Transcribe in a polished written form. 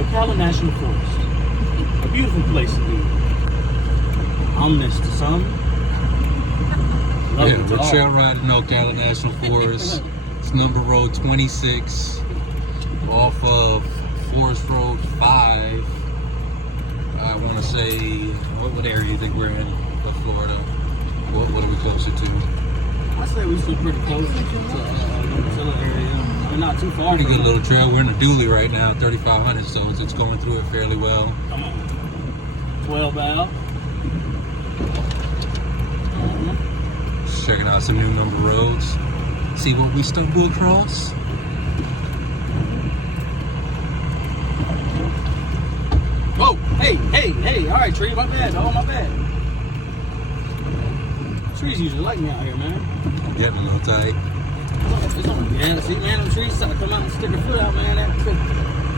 Ocala National Forest. A beautiful place to be. Ominous to some. Lovely to we're all. trail riding Ocala National Forest. It's number road 26 off of Forest Road 5. I want to say, what area do you think we're in of Florida? What are we closer to? I say we still pretty close to the area. I mean, not too far. Pretty good little trail. We're in a dually right now, 3500 zones. It's going through it fairly well. Come on. 12 out. Just checking out some new number roads. See what we stumble across. Oh, hey, all right, tree, my bad, oh, my bad. Trees usually like me out here, man. Getting a little tight. Yeah, see, man, them trees start to come out and stick their foot out, man.